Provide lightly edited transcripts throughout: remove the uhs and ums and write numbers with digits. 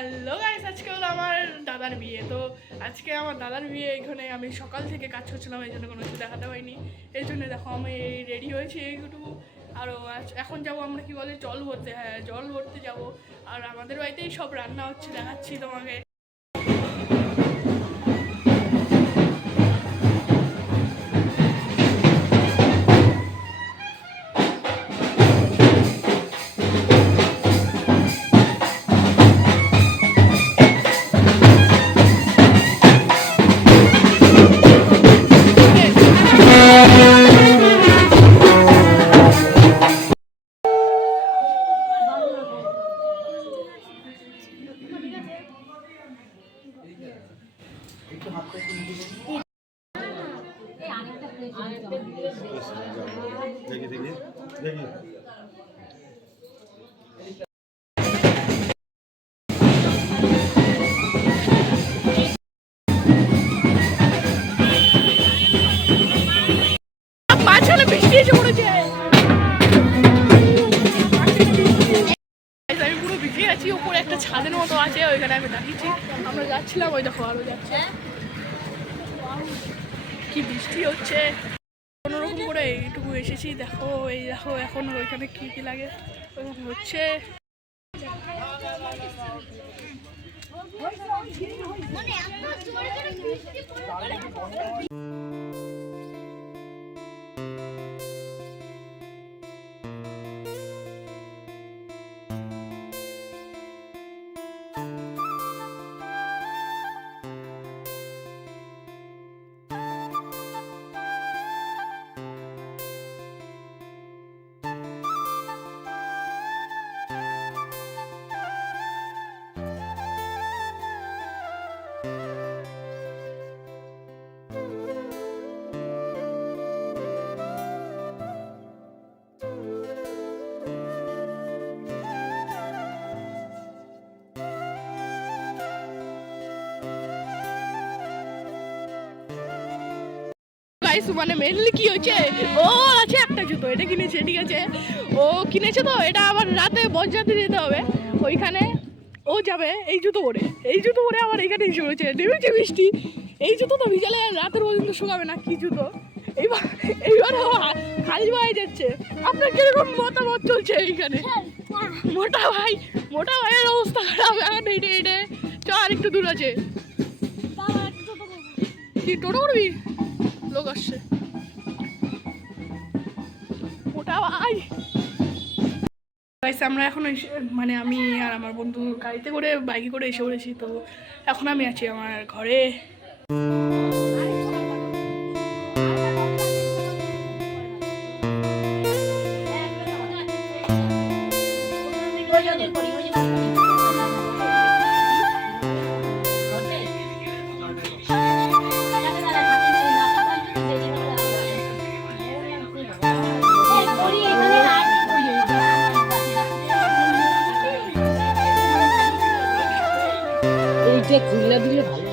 Hello guys, আজকে হলো আমার দাদার বিয়ে। তো আজকে আমার দাদার বিয়ে, এখানে আমি সকাল থেকে কাজ করছিলাম, এই জন্য কোনো কিছু দেখাতে পারিনি। এই জন্য দেখো আমি রেডি হয়েছি এইটুকু। আরও এখন যাবো আমরা কি বলে জল ভরতে, হ্যাঁ জল ভরতে যাবো। আর আমাদের বাড়িতেই সব রান্না হচ্ছে, দেখাচ্ছি তোমাকে। মাঝখানে বৃষ্টি এসে পড়েছে, আমি পুরো ভিজে আছি। উপরে একটা ছাদের মতো আছে, ওইখানে আমি দাঁড়িয়েছি। আমরা যাচ্ছিলাম, ওই দেখো আরো যাচ্ছে। কি বৃষ্টি হচ্ছে, কোনোরকম করে এইটুকু এসেছি। দেখো এই দেখো এখন ওইখানে কি কি লাগে ওইখানে হচ্ছে। মানে মেনলি কি হচ্ছে, ও আছে একটা জুতো, এটা কিনেছে, ঠিক আছে ও কিনেছে। তো এটা আবার রাতে বরযাত্রী যেতে হবে, ওইখানে ও যাবে এই জুতো পরে। এই জুতো পরে আবার এইখানে এসে পড়েছে, নেমেছে বৃষ্টি। এই জুতো তো ভিজালে রাতের পর্যন্ত শুকাবে না, কি জুতো। এইবার খালি ভাই যাচ্ছে। আপনার কিরকম মতামত চলছে এইখানে? মোটা ভাইয়ের অবস্থা খারাপ এখন। এইটে এইটে চ, আর একটু দূর আছে। কি টোটো করবি? লোক আসছে। মোটা ভাই আমরা এখন মানে আমি আর আমার বন্ধু গাড়িতে করে বাইকে করে এসে পড়েছি। তো এখন আমি আছি আমার ঘরে। খুলনা দিলে ভালো।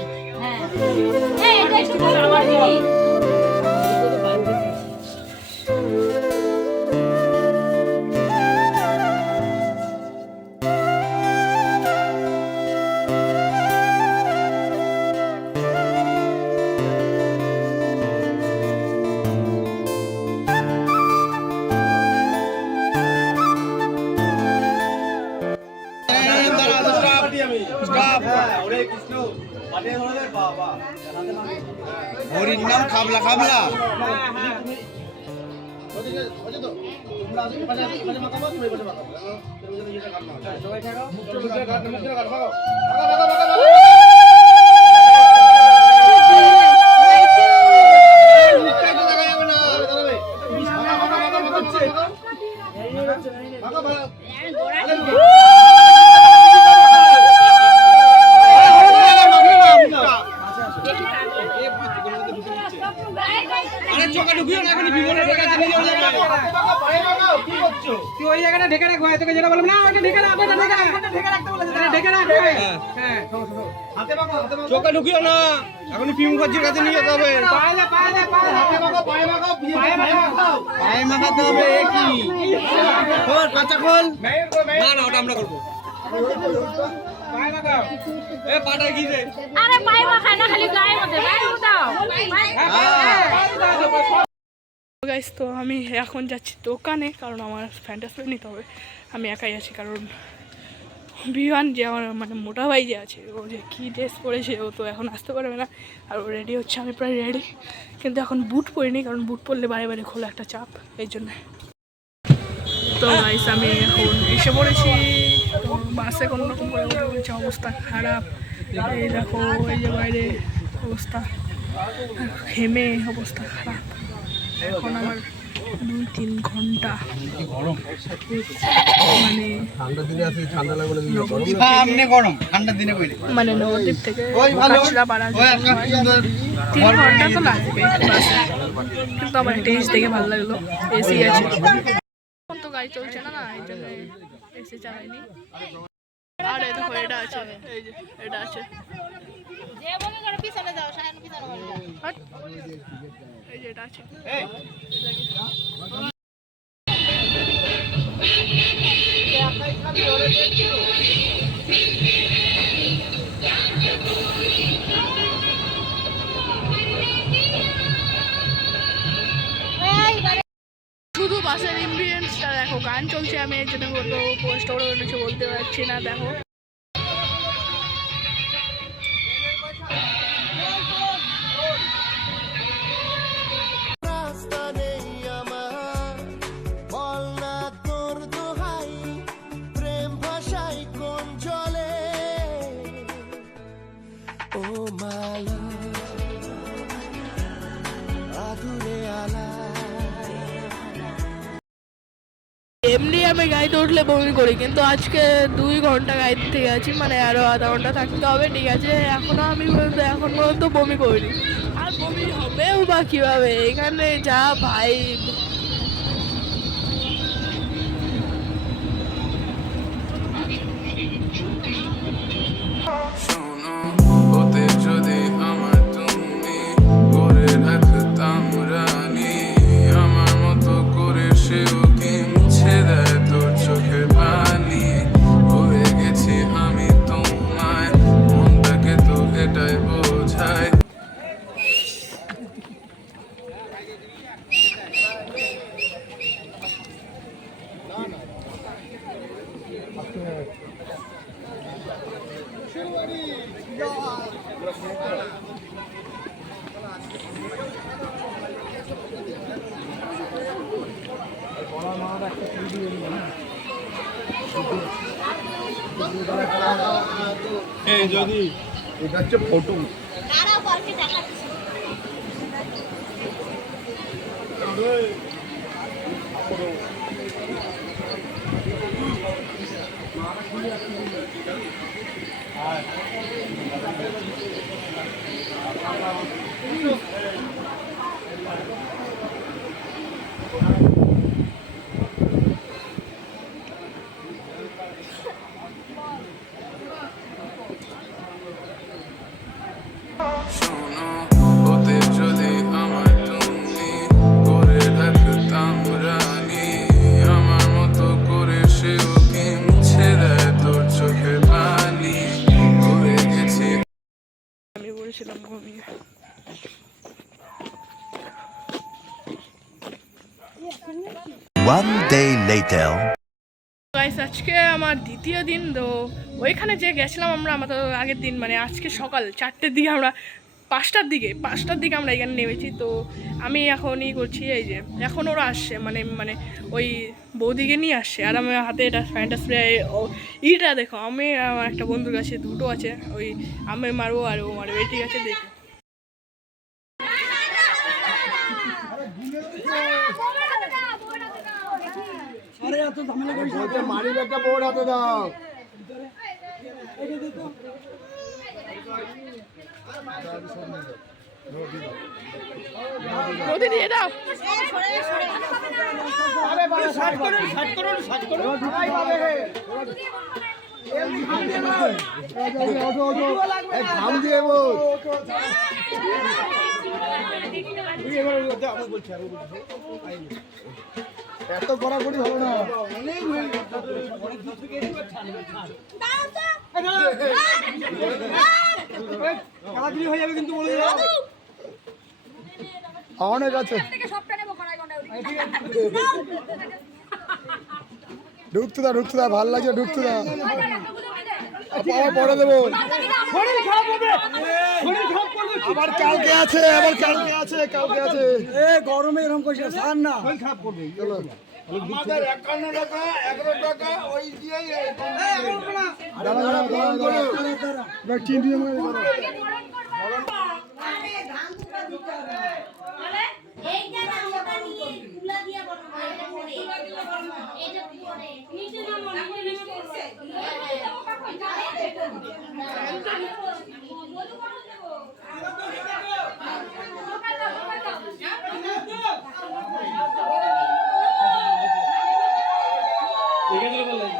হ্যাঁ এটা একটু আমার হরির নাম খাবলা খাবলা। ওই জায়গাটা ঢেকে রাখবো, তোকে যেটা বললাম না ওটা ঢেকে রাখবো, ঢেকে রাখতে বলেছে, ঢেকে রাখ। হ্যাঁ চোখে ঢুকিও না, এখন পিউ মুখার্জির কাছে নিয়ে যেতে হবে। পায়ে মাখাতে হবে। কি খোল, কাঁচা খোল? না না, ওটা আমরা করবো। পায়ে লাগাও এ পাটা কি রে আরে পায়ে মাখায় না খালি গায়ে মধ্যে পায়ে দাও গাইস তো আমি এখন যাচ্ছি দোকানে, কারণ আমার ফ্যান্টাসি নিতে হবে। আমি একাই আছি, কারণ বিহান যে আমার মানে মোটা ভাই যে আছে, ও যে কী ড্রেস পরেছে ও তো এখন আসতে পারবে না। আর ও রেডি হচ্ছে, আমি প্রায় রেডি, কিন্তু এখন বুট পরিনি, কারণ বুট পরলে বারে বারে খোলা একটা চাপ, এই জন্য। তো গাইস আমি এখন এসে পড়েছি, তো বাসে কোনো রকম করে উঠে পড়েছে, অবস্থা খারাপ। এই দেখো এই যে বাইরে অবস্থা, ঘেমে অবস্থা খারাপ। এখন আমার 2-3 ঘন্টা মানে মানে নবদ্বীপ থেকে কাঁচরাপাড়া 3 ঘন্টা তো লাগবে বাসে, কিন্তু আমার একটা এসি দেখে ভালো লাগলো, এসি আছে। এখন তো গাড়ি চলছে না, এই জন্য এসি চালাইনি। আর এই দেখো এটা আছে, এই যে এটা আছে, এই যে এটা আছে। শুধু বাসের ইম্বিয়েন্সটা দেখো, গান চলছে, আমি এর জন্য বলবো পোস্ট ওরে কিছু বলতে পারছি না। দেখো এমনি আমি গাড়িতে উঠলে বমি করি, কিন্তু আজকে 2 ঘন্টা গাড়িতে থেকে আছি, মানে আরো আধা ঘন্টা থাকতে হবে, ঠিক আছে। এখনো আমি এখন পর্যন্ত বমি করিনি, আর বমি হবেও বা কিভাবে, এখানে যা ভাই। যদি এটা হচ্ছে ফটো আমি বলেছিলাম ঘুমিয়ে। One day later. গাইস আজকে আমার দ্বিতীয় দিন, তো ওইখানে যে গেছিলাম আমরা, আমাদের আগের দিন মানে আজকে সকাল 4টের দিকে, আমরা 5টার দিকে আমরা এখানে নেমেছি। তো আমি এখন করছি, এই যে এখন ওরা আসছে, মানে মানে ওই বৌদিকে নিয়ে আসছে, আর আমার হাতে এটা ফ্যান্টা স্প্রে ইটা দেখো, আমি আমার একটা বন্ধুর কাছে 2টো আছে, ওই আমি মারবো আর ও মারবে, ঠিক আছে দেখো। আরে এত ঝামেলা করিস না, মারি একটা বোর্ড হাতে দাও। রোদি দিয়ে দাও। আরে বাবা শাট করুন ভাই বাবা রে এমনি ঘাম দিয়ে বল, এই ঘাম দিয়ে বল। তুই এবার আমি বলছি এত কড়াকড়ি ভালো না। খেলাধুলি হয়ে যাবে কিন্তু বলে দিলাম। অনেক আছে। ঢুকতে দা ভালো লাগছে, ঢুকতে দা। আবার পরে দেবো। আবার কালকে আছে, কালকে আছে। গরমে এরকম করছে সার না খারাপ করবে। আমাদের 51 টাকা 11 টাকা ওই দিয়েই দেখে দিলে বললেন